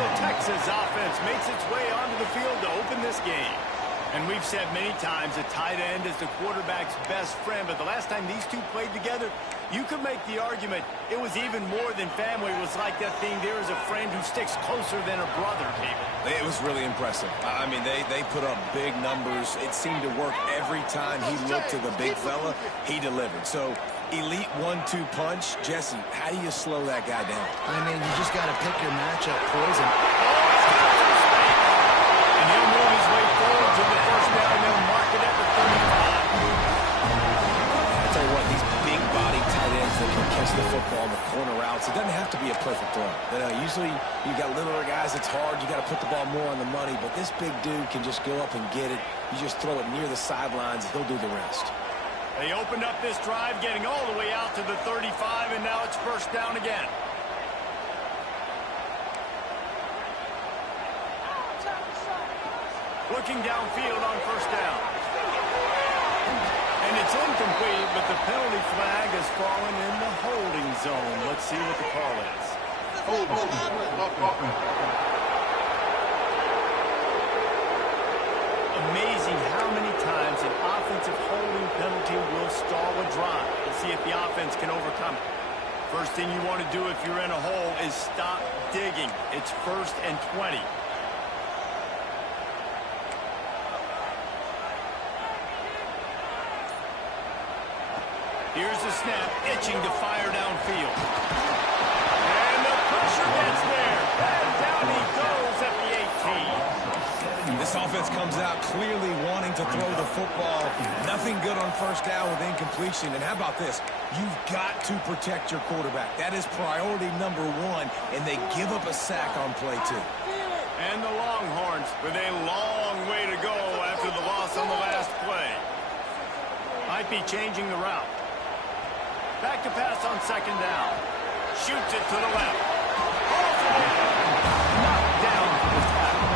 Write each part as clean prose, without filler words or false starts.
So Texas offense makes its way onto the field to open this game. And we've said many times a tight end is the quarterback's best friend, but the last time these two played together, you could make the argument it was even more than family. It was like that thing, there is a friend who sticks closer than a brother, David. It was really impressive. I mean, they put up big numbers. It seemed to work every time he looked to the big fella. He delivered. So, elite 1-2 punch. Jesse, how do you slow that guy down? I mean, you just got to pick your matchup poison. And he'll move his way forward to the first down. They'll mark it at the 35. I tell you what, these big body tight ends that can catch the football with corner routes, it doesn't have to be a perfect throw. Usually you got littler guys, it's hard. You got to put the ball more on the money, but this big dude can just go up and get it. You just throw it near the sidelines, he'll do the rest. They opened up this drive, getting all the way out to the 35, and now it's first down again. Looking downfield on first down. And it's incomplete, but the penalty flag has fallen in the holding zone. Let's see what the call is. Amazing how many times an offensive holding penalty will stall a drive. We'll see if the offense can overcome it. First thing you want to do if you're in a hole is stop digging. It's 1st and 20. Here's the snap, itching to fire downfield. And the pressure gets there. And down he goes at the 18. This offense comes out clearly wanting to throw the football. Nothing good on first down with incompletion. And how about this? You've got to protect your quarterback. That is priority number 1, and they give up a sack on play 2. And the Longhorns with a long way to go after the loss on the last play. Might be changing the route. Back to pass on second down. Shoots it to the left. Pulls it in. Knocked down for the tackle.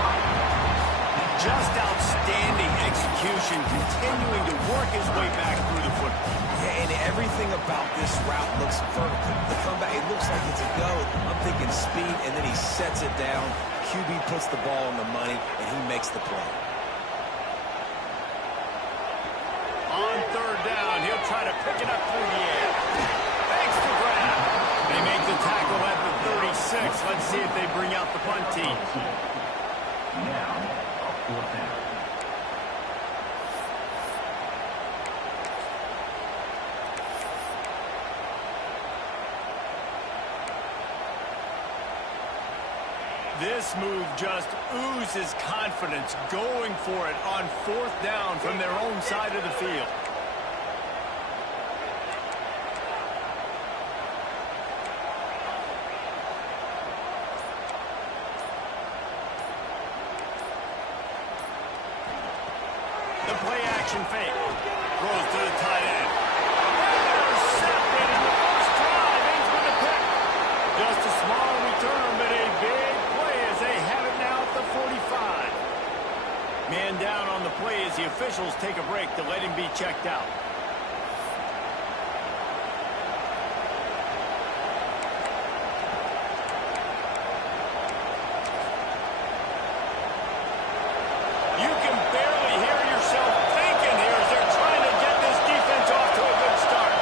Just outstanding execution, continuing to work his way back through the football. Yeah, and everything about this route looks vertical. The comeback, it looks like it's a go. I'm thinking speed, and then he sets it down. QB puts the ball on the money, and he makes the play. On third down, he'll try to pick it up through the air. Thanks to grab. They make the tackle at the 36. Let's see if they bring out the punt team. Now, fourth down. This move just oozes confidence, going for it on fourth down from their own side of the field. The play action fake. Throws to the tight end. Intercepted in the first drive. Ends with a pick. Just a small return, but a big play as they have it now at the 45. Man down on the play as the officials take a break to let him be checked out. You can barely hear yourself thinking here as they're trying to get this defense off to a good start.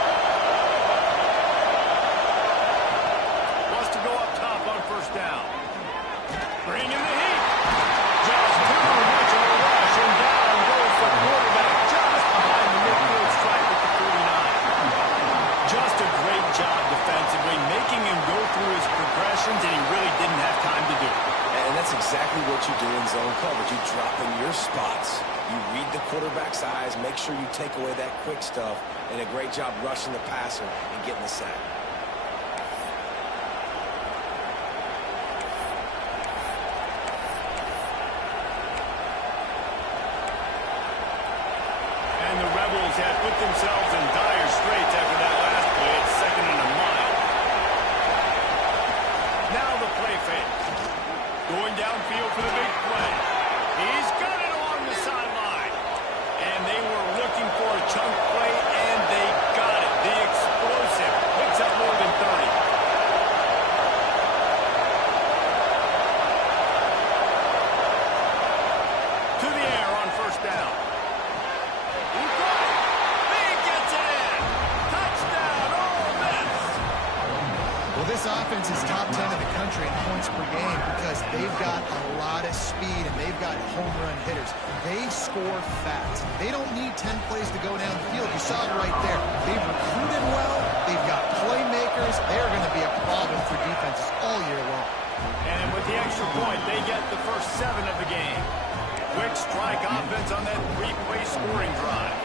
Wants to go up top on first down. Bring in the heat. Just too much of a rush, and down goes the quarterback just behind the midfield stripe at the 49. Just a great job defensively, making him go through his progressions, and he really didn't have time to do it. And that's exactly what you do in zone coverage. You drop in your spots. You read the quarterback's eyes, make sure you take away that quick stuff, and a great job rushing the passer and getting the sack. And the Rebels have put themselves in dire straits after that last play. It's 2nd and a mile. Now the play fake. Going downfield for the big play. He's got it along the sideline. And they were looking for a chunk play, and they got it. The explosive picks up more than 30. down. He gets it in. Touchdown, Ole Miss. Well, this offense is top 10 in the country in points per game because they've got a lot of speed and they've got home run hitters. They score fast. They don't need 10 plays to go down the field. You saw it right there. They've recruited well. They've got playmakers. They're going to be a problem for defenses all year long. And with the extra point, they get the first 7 of the game. Quick strike offense on that 3-play scoring drive.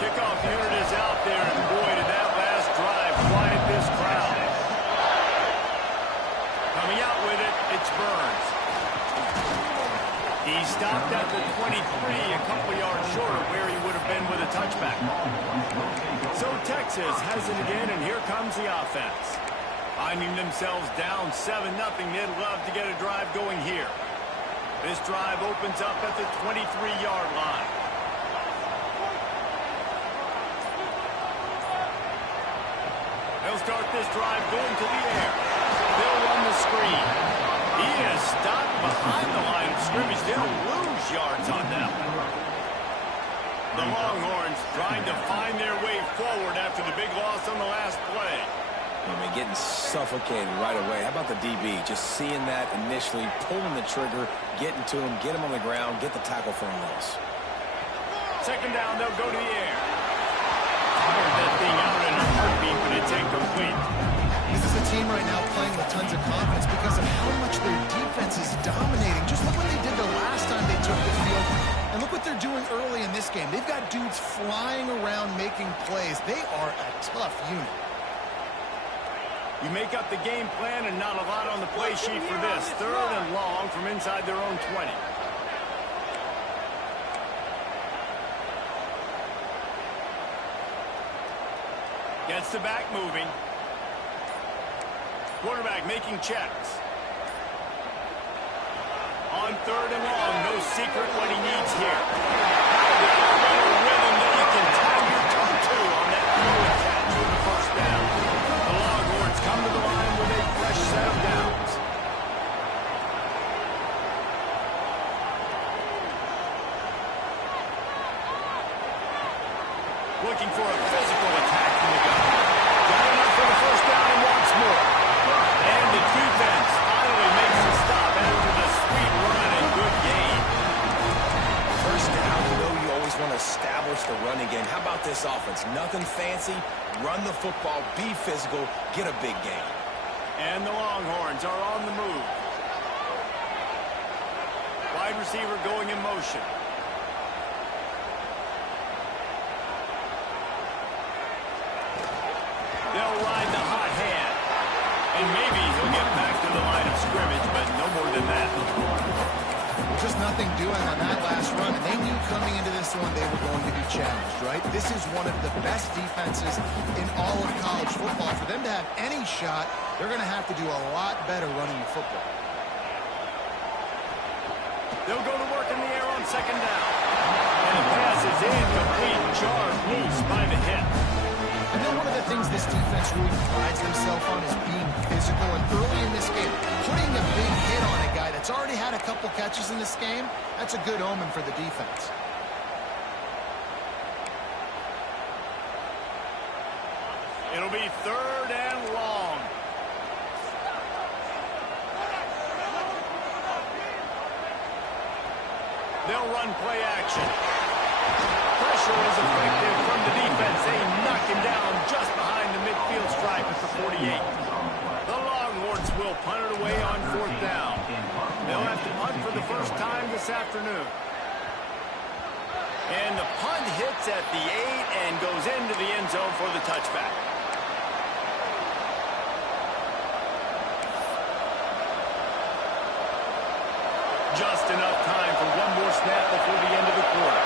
The kickoff unit is out there, and boy, did that last drive quiet this crowd. Coming out with it, it's Burns. He stopped at the 23, a couple yards short of where he would have been with a touchback. So Texas has it again, and here comes the offense. Finding themselves down 7-0, they'd love to get a drive going here. This drive opens up at the 23-yard line. They'll start this drive going to the air. They'll run the screen. He is stopped behind the line of scrimmage. They'll lose yards on that one. The Longhorns trying to find their way forward after the big loss on the last play. I mean, getting suffocated right away. How about the DB? Just seeing that initially, pulling the trigger, getting to him, get him on the ground, get the tackle for a loss. Second down, they'll go to the air. Fired that thing out in a heartbeat, but it's incomplete. This is a team right now playing with tons of confidence because of how much their defense is dominating. Just look what they did the last time they took the field. And look what they're doing early in this game. They've got dudes flying around making plays. They are a tough unit. You make up the game plan and not a lot on the play sheet for this. 3rd and long from inside their own 20. Gets the back moving. Quarterback making checks. On 3rd and long, no secret what he needs here. A rhythm that you can tap your toe to on that throw and catch with the first down. The Longhorns come to the line with a fresh set of downs. Looking for a physical attack from the gun. Got enough for the first down and wants more. And the defense finally makes a stop after the sweet run and good gain. First down, you know you always want to establish the running game. How about this offense? Nothing fancy. Run the football, be physical, get a big gain. And the Longhorns are on the move. Wide receiver going in motion. They'll ride the hot hand. And maybe he'll get back to the line of scrimmage, but no more than that. Just nothing doing on that last run, and they knew coming into this one they were going to be challenged, right? This is one of the best defenses in all of college football. For them to have any shot, they're going to have to do a lot better running the football. They'll go to work in the air on second down. And the pass is incomplete, jarred loose by the hit. I know one of the things this defense really prides themselves on is being physical, and early in this game, putting a big hit on a guy that's already had a couple catches in this game, that's a good omen for the defense. It'll be 3rd and long. They'll run play action. Pressure is effective from the defense. They knock him down just behind the midfield stripe at the 48. The Longhorns will punt it away on 4th down. They'll have to punt for the first time this afternoon. And the punt hits at the 8 and goes into the end zone for the touchback. Just enough time for one more snap before the end of the quarter.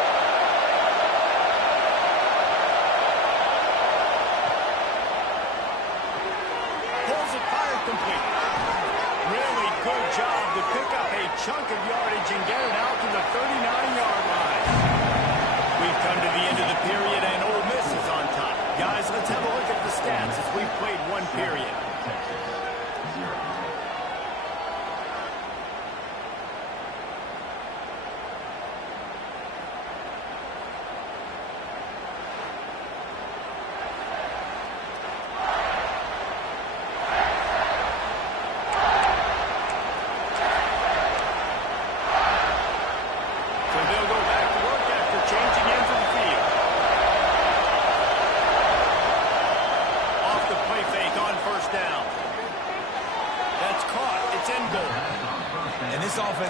Pulls it, fired complete. Really good job to pick up a chunk of yardage and get it out to the 39-yard line. We've come to the end of the period, and Ole Miss is on top. Guys, let's have a look at the stats as we've played one period.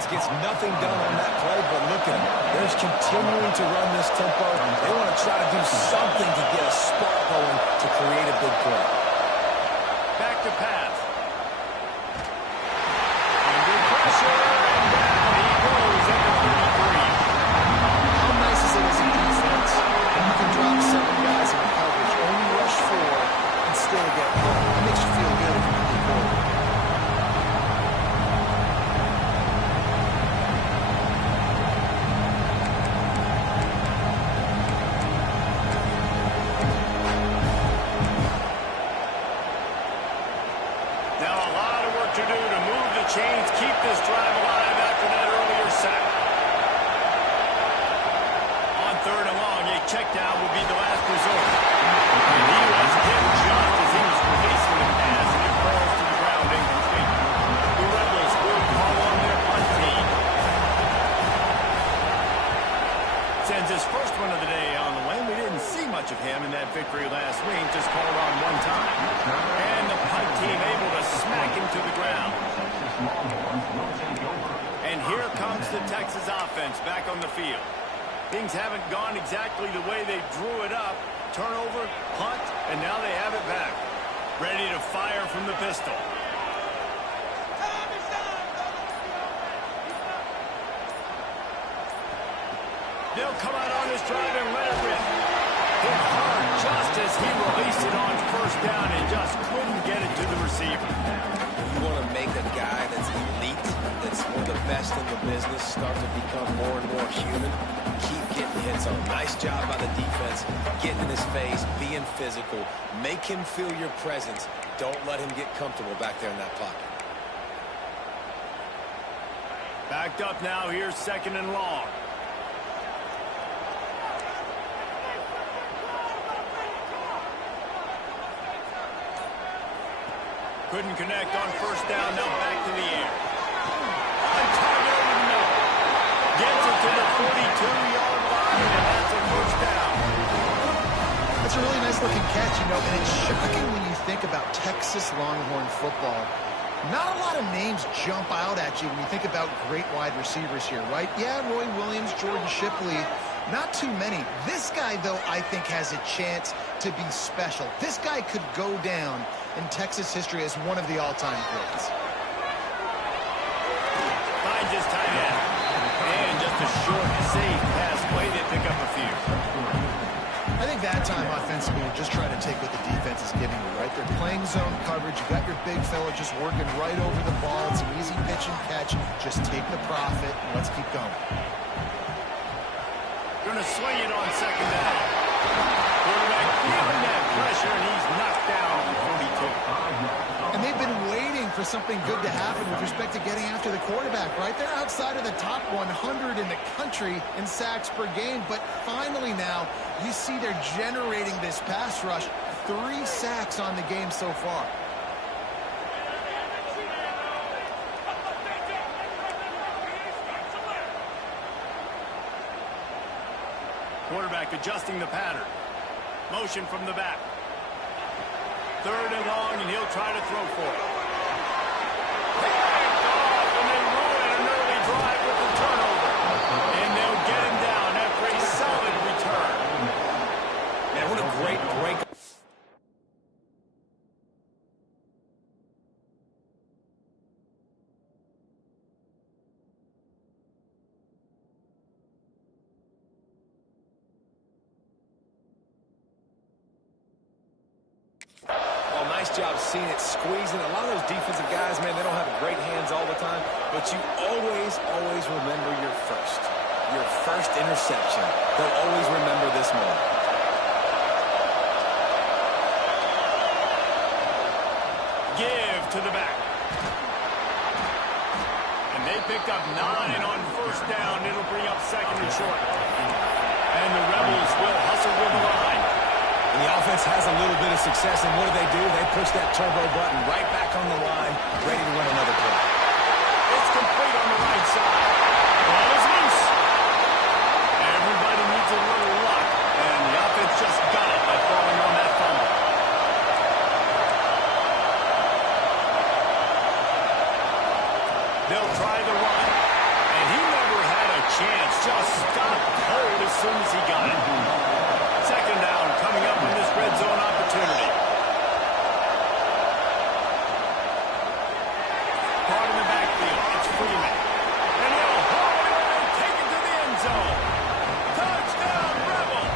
defense gets nothing done on that play, but look at them. They're just continuing to run this tempo. They want to try to do something to get a spark going to create a big play. Back to pass. Under pressure, and down he goes at the 33. How nice is it as a defense when you can drop 7 guys in coverage, only rush 4, and still get home? It makes you feel good if you're the quarterback. Now a lot of work to do to move the chains, keep this drive alive after that earlier sack. On 3rd and long, a check down will be the last resort. And he was hit just as he was releasing the pass, and it falls to the ground incomplete. The Rebels will call on their punt team. Sends his first one of the day on the way. We didn't see much of him in that victory last week, just called on one time. And the punt team able to smack him to the ground. And here comes the Texas offense back on the field. Things haven't gone exactly the way they drew it up. Turnover, punt, and now they have it back. Ready to fire from the pistol. They'll come out on this drive and let it rip. Hit hard just as he released it on 1st down and just couldn't get it to the receiver. You want to make a guy that's elite, that's one of the best in the business, start to become more and more human. Keep getting hits on. Nice job by the defense, getting in his face, being physical. Make him feel your presence. Don't let him get comfortable back there in that pocket. Backed up now, here's 2nd and long. Couldn't connect on 1st down, now back to the air. On target over the middle. Gets it to the 42-yard line, and that's a 1st down. That's a really nice looking catch, you know, and it's shocking when you think about Texas Longhorn football. Not a lot of names jump out at you when you think about great wide receivers here, right? Yeah, Roy Williams, Jordan Shipley, not too many. This guy, though, I think has a chance to be special. This guy could go down in Texas history as one of the all-time greats. Finds his tight end. And just a short, safe pass play to pick up a few. I think that time offensively, you're just trying to take what the defense is giving you, right? They're playing zone coverage. You got your big fella just working right over the ball. It's an easy pitch and catch. Just take the profit and let's keep going. Going to swing it on 2nd down. Quarterback feeling that pressure, and he's knocked down at the 42. And they've been waiting for something good to happen with respect to getting after the quarterback, right? They're outside of the top 100 in the country in sacks per game, but finally now you see they're generating this pass rush. 3 sacks on the game so far. Quarterback adjusting the pattern. Motion from the back. 3rd and long, and he'll try to throw for it. Picked off, and they ruin an early drive with the turnover. And they'll get him down after a solid return. Man, what a great break. Job seeing it, squeezing. A lot of those defensive guys, man, they don't have great hands all the time, but you always remember your first interception. They'll always remember this moment. Give to the back. And they picked up 9 on 1st down. It'll bring up 2nd and short. And the Rebels will hustle with the line. And the offense has a little bit of success, and what do? They push that turbo button right back on the line, ready to run another play. It's complete on the right side. Ball is loose. Everybody needs a little luck, and the offense just got it by falling on that fumble. They'll try the run. just stopped cold as soon as he got it. Second down coming up on this red zone opportunity. Caught in the backfield. It's Freeman. And he'll haul it in and take it to the end zone. Touchdown, Rebels!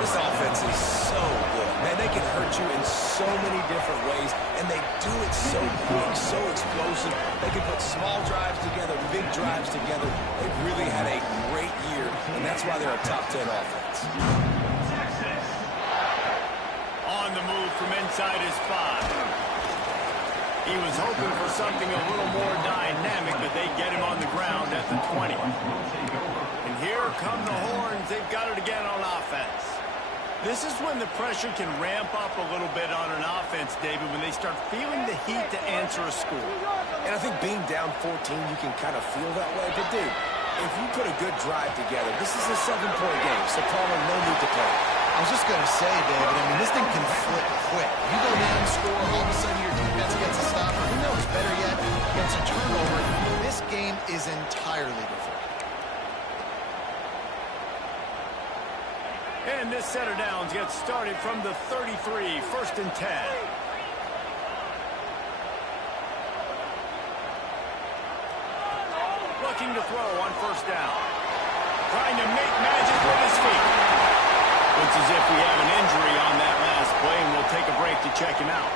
This offense is so good. Man, they can hurt you in so many different ways, and they do it so quick, so explosive. They can put small drives together, big drives together. They've really had a great year, and that's why they're a top 10 offense. On the move from inside his 5. He was hoping for something a little more dynamic, but they get him on the ground at the 20. And here come the horns. They've got it again on offense. This is when the pressure can ramp up a little bit on an offense, David, when they start feeling the heat to answer a score. And I think being down 14, you can kind of feel that way. But, dude, if you put a good drive together, this is a 7-point game, so Palmer, no need to play. I was just going to say, David, I mean, this thing can flip quick. You go down, score, all of a sudden your defense gets a stop. Or who knows, better yet, gets a turnover. This game is entirely different. And this set of downs gets started from the 33, 1st and 10. Looking to throw on 1st down. Trying to make magic with his feet. Looks as if we have an injury on that last play, and we'll take a break to check him out.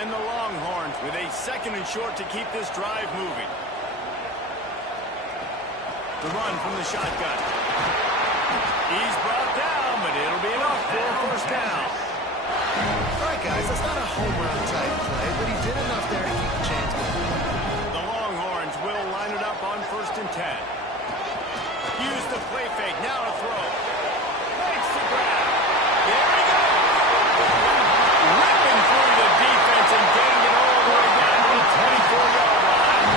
And the Longhorns with a 2nd and short to keep this drive moving. The run from the shotgun. He's brought down, but it'll be enough for a 1st down. All right, guys, that's not a home run type play, but he did enough there to keep the chains moving. The Longhorns will line it up on 1st and 10. Use the play fake, now to throw. Makes the grab. There he goes. Ripping through the defense and getting it all the way down to the 24-yard line.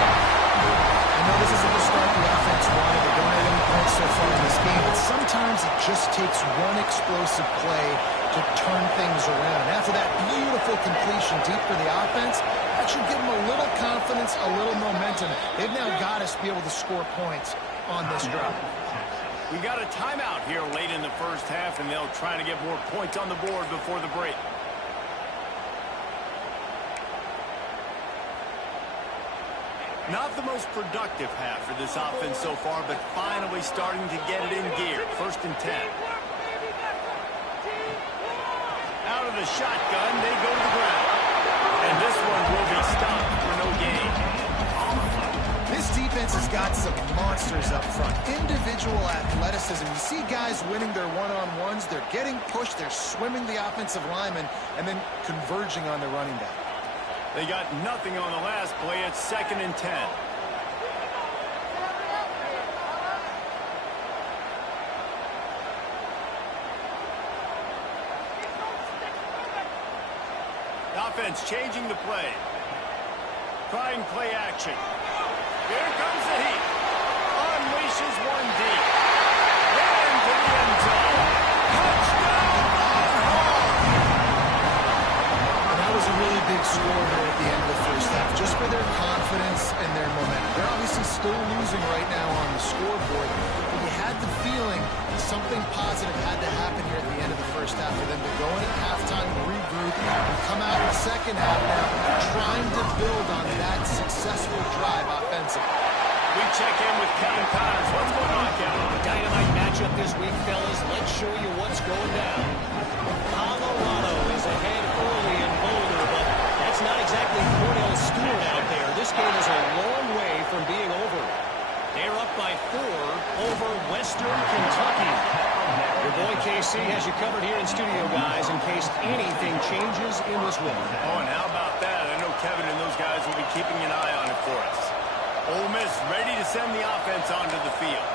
I know this isn't the start the offense wanted. They don't have any points so far in this game, but sometimes it just takes one explosive play to turn things around. And after that beautiful completion deep for the offense, that should give them a little confidence, a little momentum. They've now got us to be able to score points on this drive. We got a timeout here late in the 1st half, and they'll try to get more points on the board before the break. Not the most productive half for this offense so far, but finally starting to get it in gear. 1st and 10. Out of the shotgun, they go to the ground. And this one will be stopped for no gain. This defense has got some monsters up front. Individual athleticism. You see guys winning their one-on-ones. They're getting pushed. They're swimming the offensive lineman and then converging on the running back. They got nothing on the last play. It's 2nd and 10. Offense changing the play. Trying play action. Here comes the heat. Unleashes one deep. Into the end zone. Touchdown, Longhorns! And that was a really big score here at the end of the 1st half, just for their confidence and their momentum. They're obviously still losing right now on the scoreboard, but you had the feeling something positive had to happen here at the end of the 1st half for them to go in at halftime, regroup, and come out in the 2nd half now trying to build on that successful drive offensively. We check in with Kevin Connors. What's going on, Kevin? Dynamite matchup this week, fellas. Let's show you what's going down. Colorado is ahead early in Boulder, but that's not exactly Cornell Stewart out there. This game is a long way from being over. They're up by 4 over Western Kentucky. Your boy KC has you covered here in studio, guys, in case anything changes in this one. Oh, and how about that? I know Kevin and those guys will be keeping an eye on it for us. Ole Miss ready to send the offense onto the field.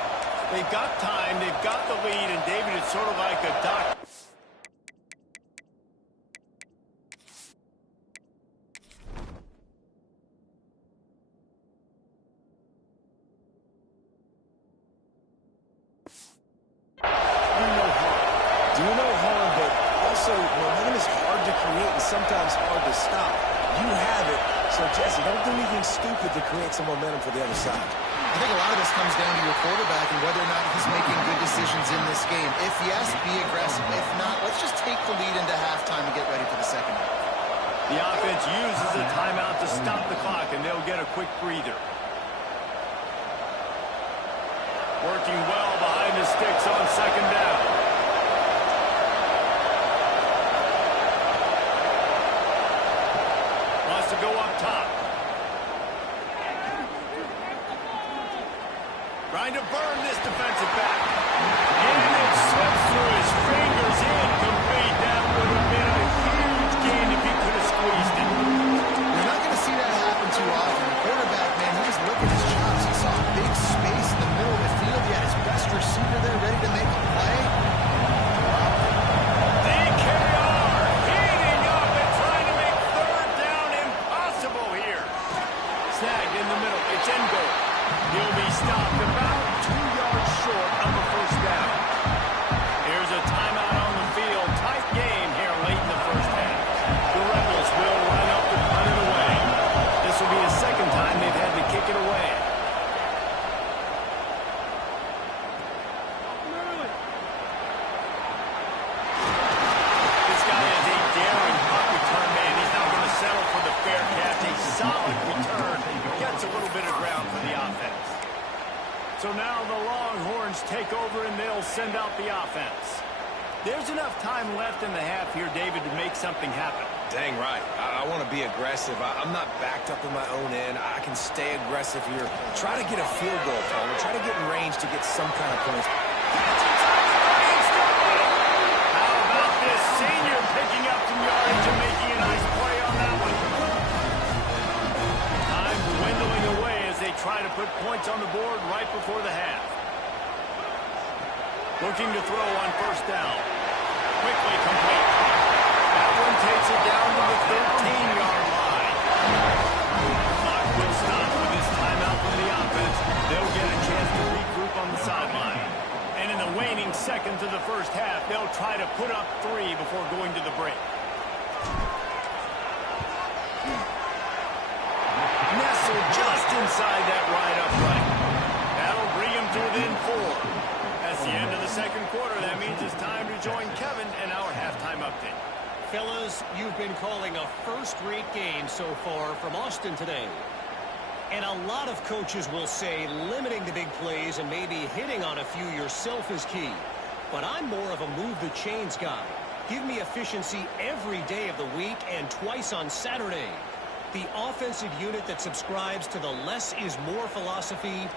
They've got time, they've got the lead, and David, it's sort of like a doc. Do no harm, but also momentum is hard to create sometimes hard to stop. You have it, so Jesse, don't do anything stupid to create some momentum for the other side. I think a lot of this comes down to your quarterback and whether or not he's making good decisions in this game. If yes, be aggressive. If not, let's just take the lead into halftime and get ready for the second half. The offense uses a timeout to stop the clock, and they'll get a quick breather. Working well behind the sticks on second down. Wants to go up top. Trying to burn this defensive back. And it slips through his fingers. Incomplete. That would have been a huge gain if he could have squeezed it. You're not going to see that happen too often. The quarterback, man, he was licking his chops. He saw a big space in the middle of the field. He had his best receiver there ready to make a play. DKR heating up and trying to make third down impossible here. Snagged in the middle. It's in goal. He'll be stopped about 2 yards short of a first down. Here's a timeout on the field. Tight game here late in the first half. The Rebels will line up and punt it away. This will be the second time they've had to kick it away. This guy is a daring punt return man. He's not going to settle for the fair catch. A solid return. Gets a little bit of ground for the offense. So now the Longhorns take over and they'll send out the offense. There's enough time left in the half here, David, to make something happen. Dang right. I want to be aggressive. I'm not backed up in my own end. I can stay aggressive here. Try to get a field goal, Palmer. Try to get in range to get some kind of points. How about this senior picking up some yardage and making a nice play on that one? Time dwindling away as they try to put points on the board right before the half. Looking to throw on first down. Quickly complete. That one takes it down to the 13-yard line. Clock will stop with this timeout from the offense. They'll get a chance to regroup on the sideline. And in the waning seconds of the first half, they'll try to put up 3 before going to the break. Nestled just inside that right upright. That'll bring him to within 4. That's the end of the second quarter. That means it's time to join Kevin and our halftime update. Fellas, you've been calling a first-rate game so far from Austin today. And a lot of coaches will say limiting the big plays and maybe hitting on a few yourself is key. But I'm more of a move-the-chains guy. Give me efficiency every day of the week and twice on Saturday. The offensive unit that subscribes to the less is more philosophy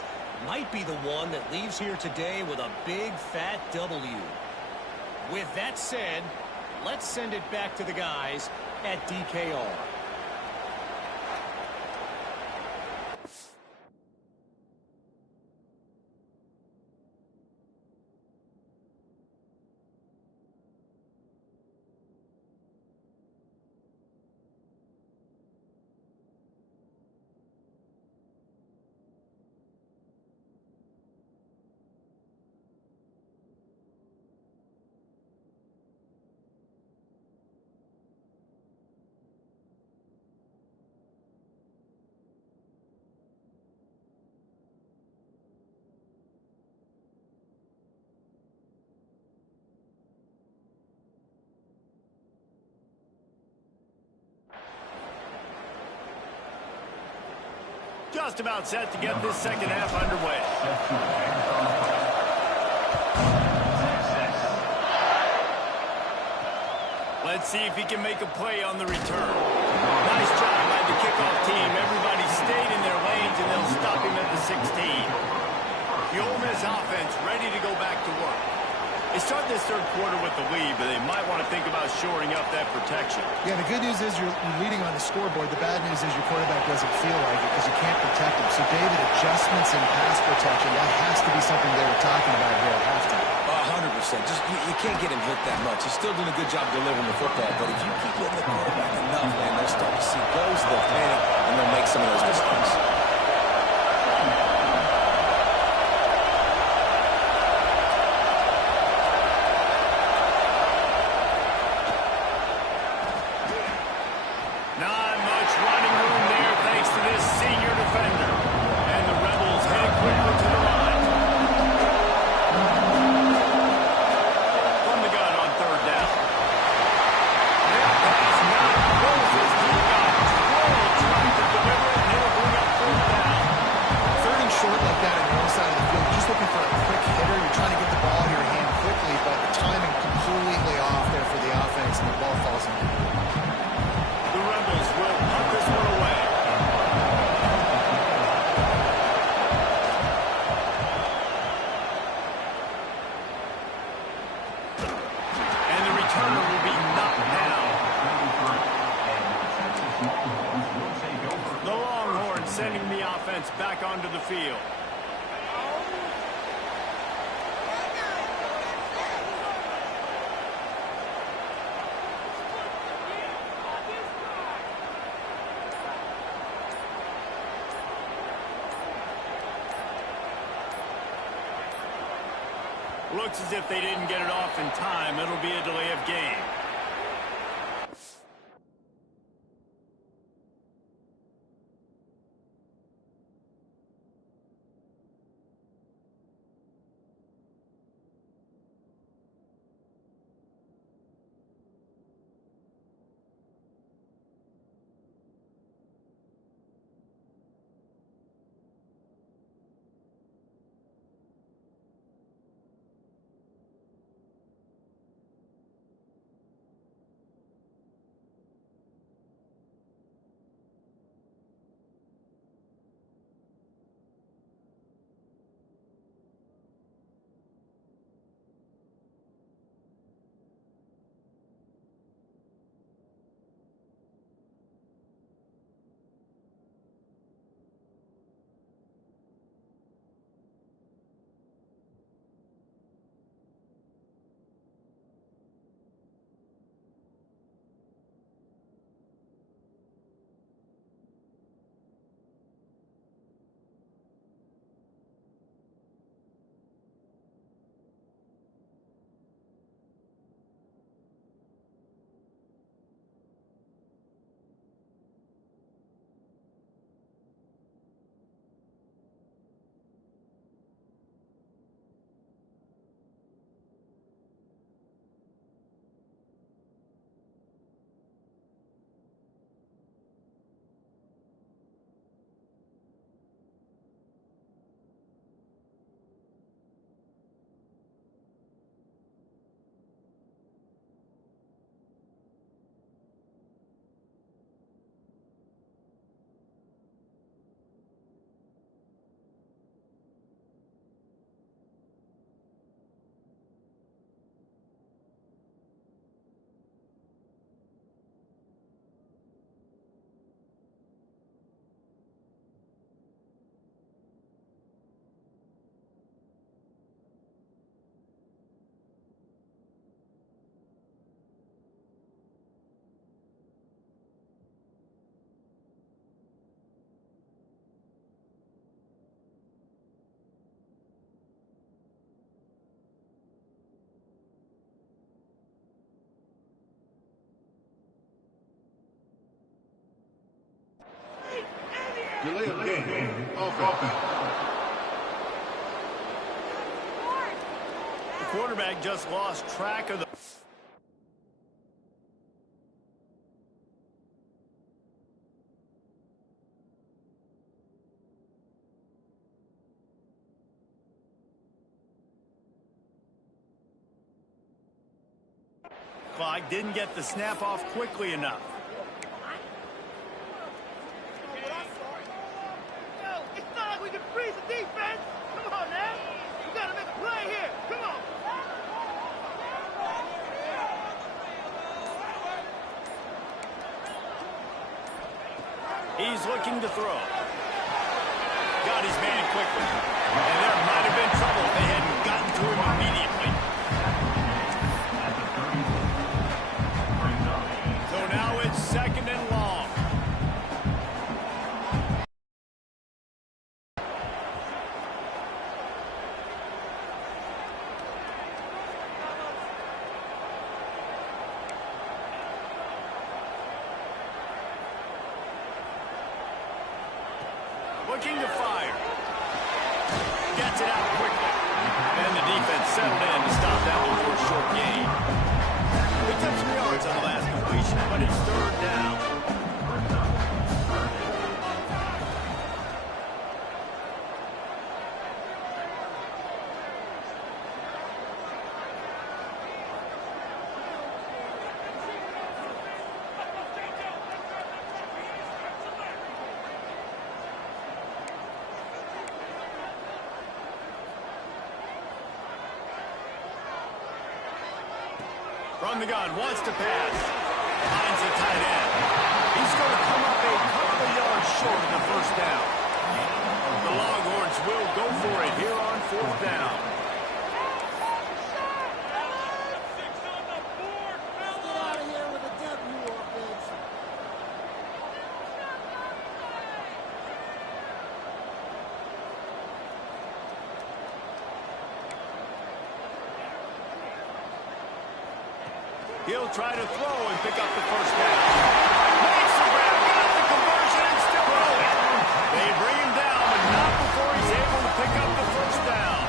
might be the one that leaves here today with a big, fat W. With that said, let's send it back to the guys at DKR. Just about set to get this second half underway. Let's see if he can make a play on the return. Nice job by the kickoff team. Everybody stayed in their lanes, and they'll stop him at the 16. The Ole Miss offense ready to go back to work. They start this third quarter with the lead, but they might want to think about shoring up that protection. Yeah, the good news is you're leading on the scoreboard. The bad news is your quarterback doesn't feel like it because you can't protect him. So, David, adjustments in pass protection, that has to be something they were talking about here at halftime. 100%. Just you can't get him hit that much. He's still doing a good job delivering the football, but if you keep hitting the quarterback enough, man, they'll start to see goals, they'll panic, and they'll make some of those mistakes. offense back onto the field. Looks as if they didn't get it off in time. It'll be a delay of game. Delay of game. Offense. The quarterback just lost track of the... Clock didn't get the snap off quickly enough. He's looking to throw. Got his man quickly. And there might have been trouble if they hadn't gotten to him immediately. So now it's 2nd and long. Looking to fire. Gets it out quickly. And the defense settled in to stop that one for a short gain. Picked up 3 yards on the last completion, but it's 3rd down. From the gun, wants to pass. Finds the tight end. He's going to come up a couple of yards short of the 1st down. the Longhorns will go for it here on 4th down. He'll try to throw and pick up the first down. Makes the grab, got the conversion, and still rolling. They bring him down, but not before he's able to pick up the first down.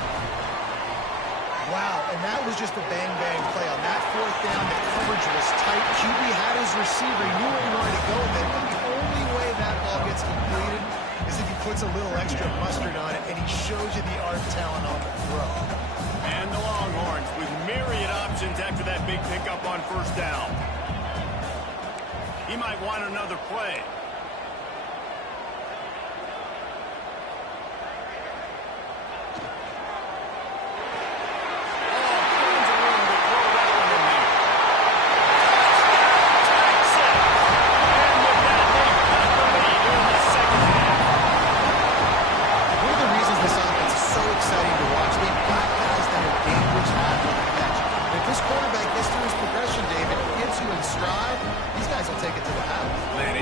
Wow, and that was just a bang-bang play. On that 4th down, the coverage was tight. QB had his receiver. He knew where he wanted to go with it, but the only way that ball gets completed is if he puts a little extra mustard on it, and he shows you the arm talent on the throw. And the Longhorns with myriad options after that big pickup on 1st down. He might want another play.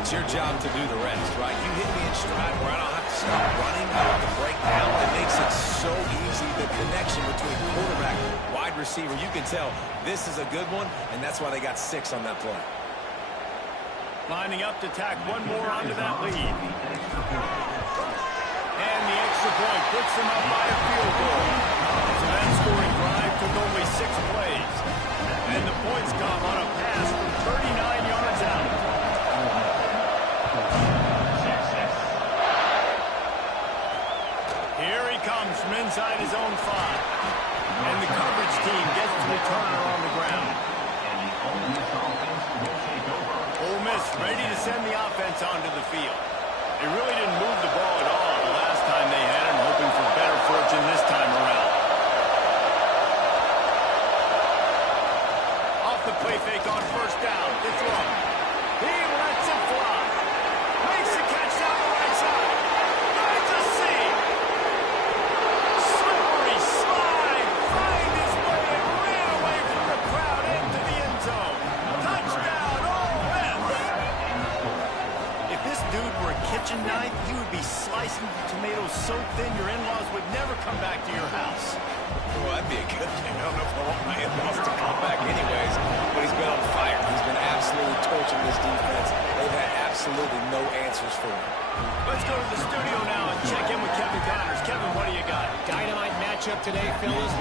It's your job to do the rest, right? You hit me in stride where I don't have to stop running. I don't have to break down. It makes it so easy, the connection between quarterback and wide receiver. You can tell this is a good one, and that's why they got 6 on that play. Lining up to tack one more onto that lead. And the extra point puts them up by a field goal. So that scoring drive took only 6 plays. And the points come on a pass from 39 yards out. Here he comes from inside his own 5. And the coverage team gets the returner on the ground. Ole Miss ready to send the offense onto the field. They really didn't move the ball at all the last time they had it, hoping for better fortune this time around. Off the play fake on 1st down. The throw. He lets it fly. Makes the catch down the right side. Finds a seam. Slippery slide. Find his way and ran away from the crowd into the end zone. Touchdown, Ole Miss. If this dude were a kitchen knife, he would be slicing the tomatoes so thin your in-laws would never come back to your house. Well, that'd be a good thing. I don't know if I want my in-laws to come back anyways, but he's been on fire. He's been absolutely torching this defense. They've had absolutely no answers for him. Let's go to the studio now and check in with Kevin Connors. Kevin, what do you got? Dynamite matchup today, fellas.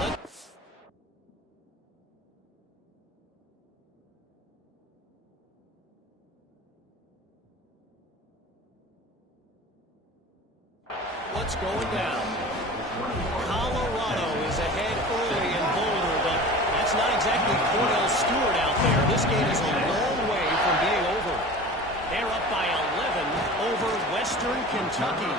What's going down? Colorado is ahead early in Boulder, but that's not exactly Cornell Stewart out there. This game is a long way from being over. They're up by 11 over Western Kentucky.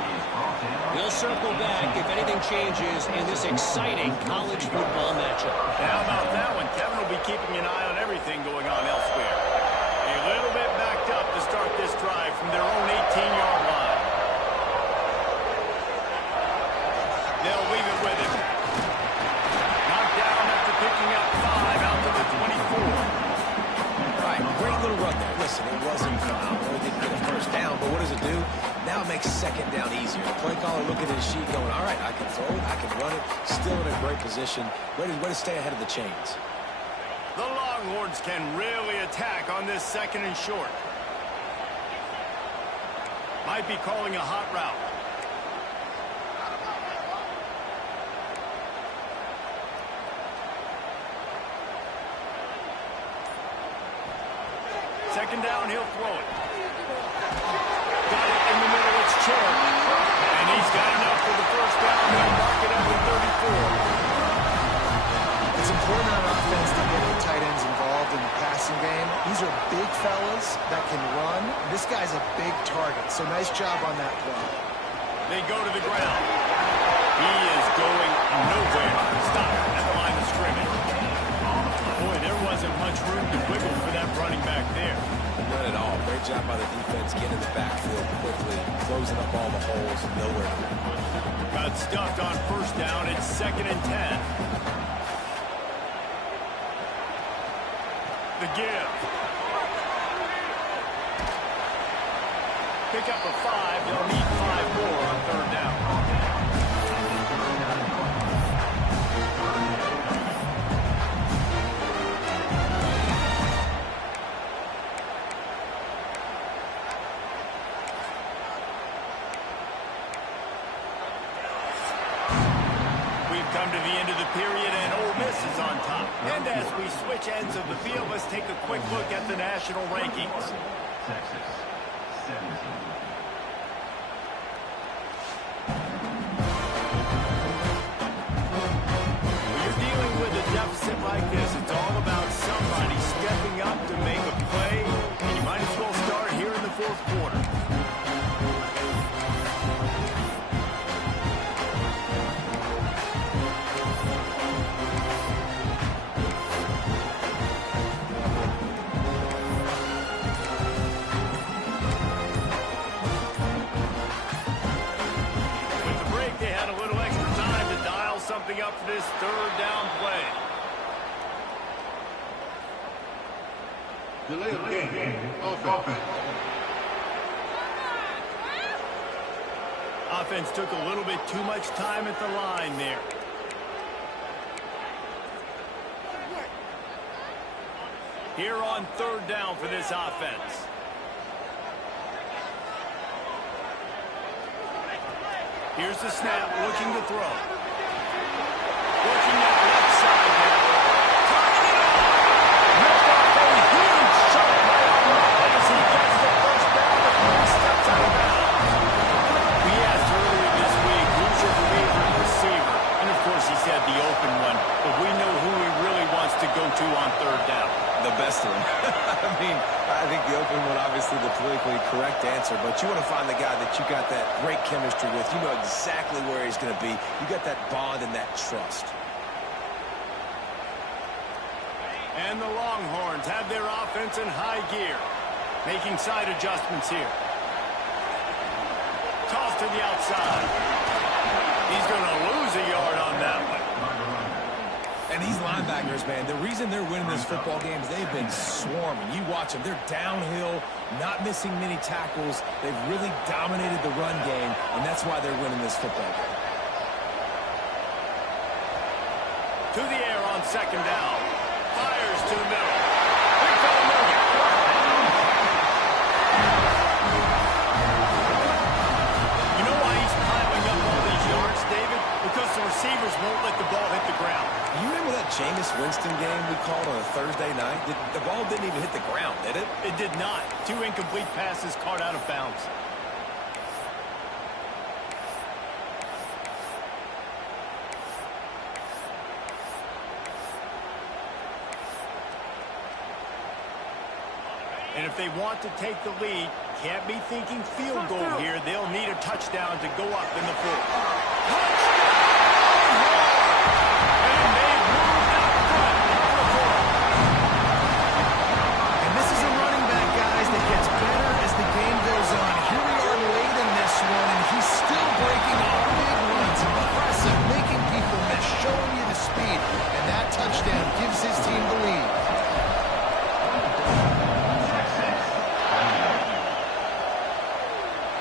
We'll circle back if anything changes in this exciting college football matchup. How about that one? Kevin will be keeping an eye on everything going on elsewhere. A little bit backed up to start this drive from their own 18-yard line. They'll leave it with him. Knocked down after picking up 5 out to the 24. Right, great little run there. Listen, it wasn't phenomenal. It didn't get a first down, but what does it do? Now it makes 2nd down easier. The play caller looking at his sheet going, all right, I can throw it, I can run it. Still in a great position. Ready to stay ahead of the chains. The Longhorns can really attack on this 2nd and short. Might be calling a hot route. Second down, he'll throw it. Got it in the middle, it's Chubb. And he's got enough for the first down. They'll mark it up at 34. It's important on offense to get the tight ends involved in the passing game. These are big fellas that can run. This guy's a big target, so nice job on that play. They go to the ground. He is going nowhere. Stop at the line of scrimmage. Boy, there wasn't much room to wiggle for that running back there. No, done it all. Great job by the defense getting in the backfield quickly, closing up all the holes, nowhere to run. Got stuffed on first down. It's 2nd and 10. The give. Pick up a 5. They'll need 5 more on 3rd down. Come to the end of the period, and Ole Miss is on top. And as we switch ends of the field, let's take a quick look at the national rankings. Texas, 17. When you're dealing with a deficit like this, it's all about somebody stepping up to make a play, and you might as well start here in the 4th quarter. Something up for this 3rd down play. Delay of game. Offense. Offense took a little bit too much time at the line there. Here on 3rd down for this offense. Here's the snap, looking to throw. Working that left side now. Turning it on. Ripped off a huge shot right on the play as he gets the first down before he steps out of bounds. We asked earlier this week, who's your favorite receiver? And of course he said the open one, but we know who he really wants to go to on 3rd down. The best one. I think the open one, obviously the politically correct answer, but you want to find the guy that you got that great chemistry with. You know exactly where he's going to be. You got that bond and that trust. And the Longhorns have their offense in high gear. Making side adjustments here. Toss to the outside. He's going to lose a yard on that one. And these linebackers, man, the reason they're winning this football game is they've been swarming. You watch them. They're downhill, not missing many tackles. They've really dominated the run game, and that's why they're winning this football game. To the air on 2nd down. Fires to the middle. Big fella Morgan. You know why he's piling up all these yards, David? Because the receivers won't let the ball hit the ground. You remember that Jameis Winston game we called on a Thursday night? The ball didn't even hit the ground, did it? It did not. 2 incomplete passes caught out of bounds. And if they want to take the lead, can't be thinking field goal here. They'll need a touchdown to go up in the 4th. And they've moved out front on the 4th. And this is a running back, guys, that gets better as the game goes on. Here we are late in this one, and he's still breaking off big runs. Impressive, making people miss, showing you the speed. And that touchdown gives his team the lead.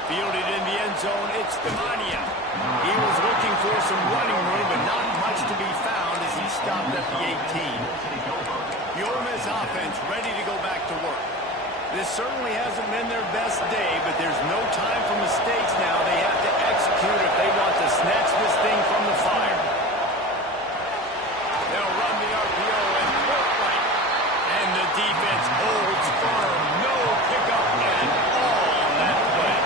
Fielded in the end zone, it's Stefania. He was looking for some running room, but not much to be found as he stopped at the 18. The Ole Miss offense ready to go back to work. This certainly hasn't been their best day, but there's no time for mistakes now. They have to execute if they want to snatch this thing from the fire. They'll run the RPO and work right. And the defense holds firm. No pickup at all on that play.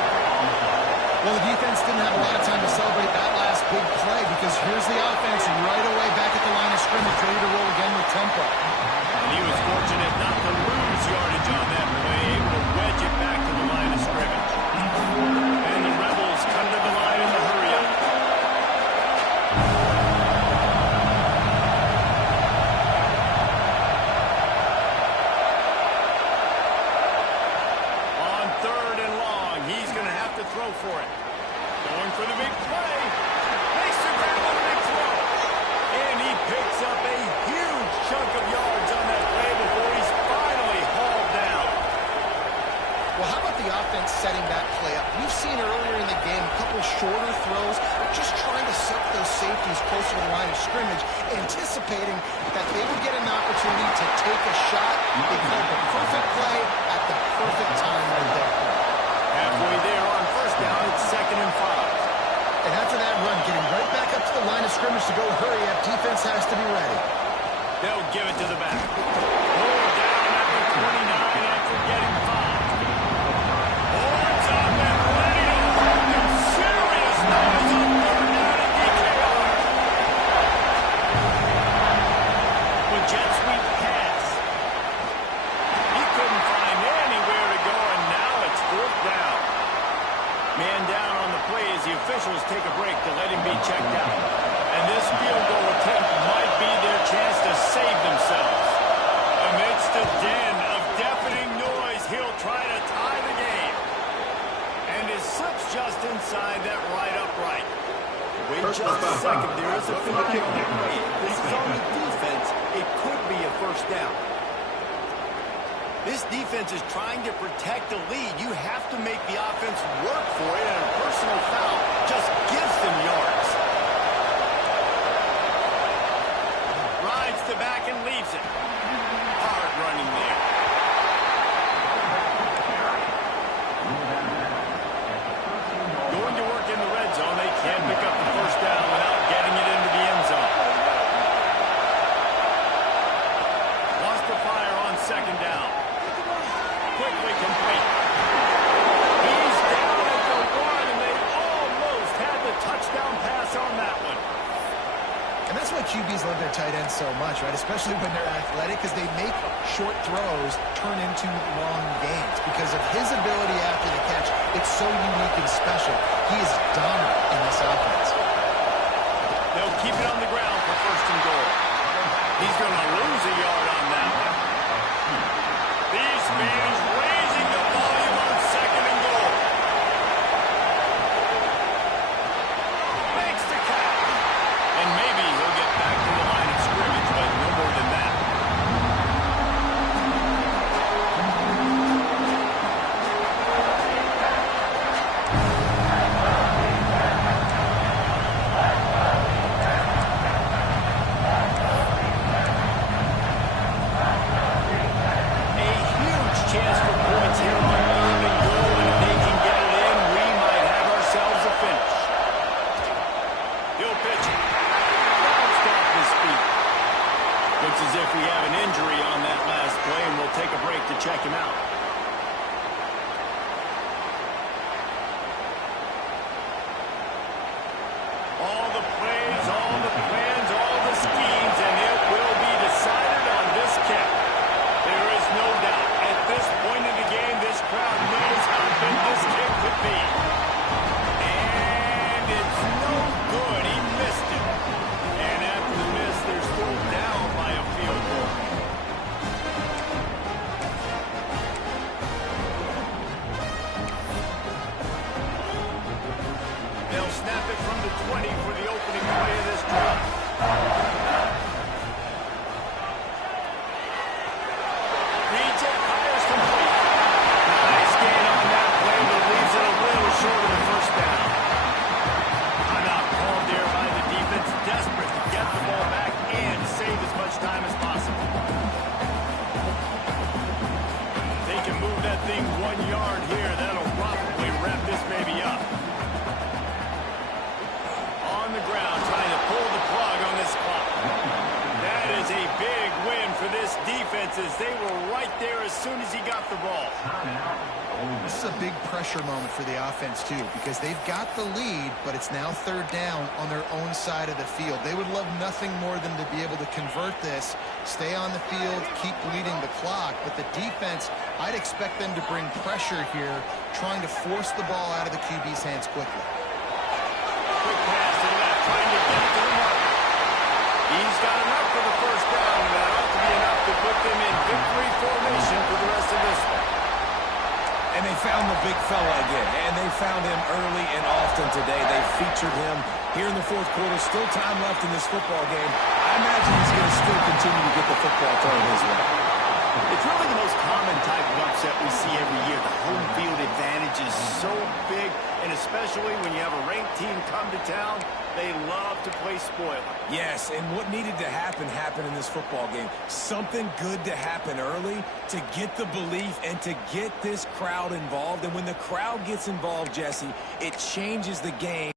Well, the defense didn't have a lot of time to celebrate that last big play because here's the offense right away back at the line of scrimmage, ready to roll again with tempo. And he was fortunate not to lose yardage on that play, able to wedge it back to the line of scrimmage. And the Rebels come to the line in the hurry-up. for it. Going for the big play. Makes the grab on the big throw. And he picks up a huge chunk of yards on that play before he's finally hauled down. Well, how about the offense setting that play up? We've seen earlier in the game a couple shorter throws, just trying to set those safeties closer to the line of scrimmage, anticipating that they would get an opportunity to take a shot. They called the perfect play at the perfect time right there. Halfway there on first down, it's 2nd and 5. And after that run, getting right back up to the line of scrimmage to go hurry up, defense has to be ready. They'll give it to the back. Pull down at the 29 after getting 5. Horns up and ready to hold them. Serious noise on 3rd down at DKR. With jet sweep pass. He couldn't find anywhere to go, and now it's 4th down. Man down on the play as the officials take a break to let him be checked out. And this field goal attempt might be their chance to save themselves. Amidst a den of deafening noise, he'll try to tie the game. And it slips just inside that right upright. Wait just a second. There is a flag on the play. This is on the defense. It could be a 1st down. This defense is trying to protect the lead. You have to make the offense work for it, and a personal foul just gives them yards. Rides the back and leaves it. Hard running there. Going to work in the red zone. They can't pick up the 1st down without getting it into the end zone. Lost the fire on 2nd down. Quickly complete. He's down at the 1, and they almost had the touchdown pass on that one. And that's why QBs love their tight ends so much, right? Especially when they're athletic, because they make short throws turn into long gains. Because of his ability after the catch, it's so unique and special. He is dominant in this offense. They'll keep it on the ground for 1st and goal. He's going to lose a yard on that one. These fans raising the volume on 2nd and goal. Makes the catch. And maybe he'll get back to the line of scrimmage, but no more than that. Chance for points here on 3rd and goal, and if they can get it in, we might have ourselves a finish. He'll pitch it. Bounced off his feet. Looks as if we have an injury on that last play, and we'll take a break to check him out. All the plays, all the plans, all the schemes, and it will be decided on this kick. There is no doubt. At this point in the game, this crowd knows how big this kick could be. And it's no good. He missed it. And after the miss, they're still down by a field goal. They'll snap it from the 20 for the opening play of this drive. Reads it, fires complete. Nice gain on that play, but leaves it a little short of the 1st down. Timeout called there by the defense, desperate to get the ball back and save as much time as possible. They can move that thing 1 yard here. That'll probably wrap this baby up. On the ground, trying to pull the plug on this clock. That is a big win for this defense, as they were right there as soon as he got the ball. This is a big pressure moment for the offense, too, because they've got the lead, but it's now 3rd down on their own side of the field. They would love nothing more than to be able to convert this, stay on the field, keep bleeding the clock. But the defense, I'd expect them to bring pressure here, trying to force the ball out of the QB's hands quickly. Quick pass to the left, trying to get to the mark. He's got enough for the 1st down, and that ought to be enough to put them in victory formation for the rest of this one. And they found the big fella again, and they found him early and often today. They featured him here in the fourth quarter. Still time left in this football game. I imagine he's going to still continue to get the football thrown his way. It's really the most common type of upset we see every year. The home field advantage is so big, and especially when you have a ranked team come to town, they love to play spoiler. Yes, and what needed to happen happened in this football game. Something good to happen early to get the belief and to get this crowd involved. And when the crowd gets involved, Jesse, it changes the game.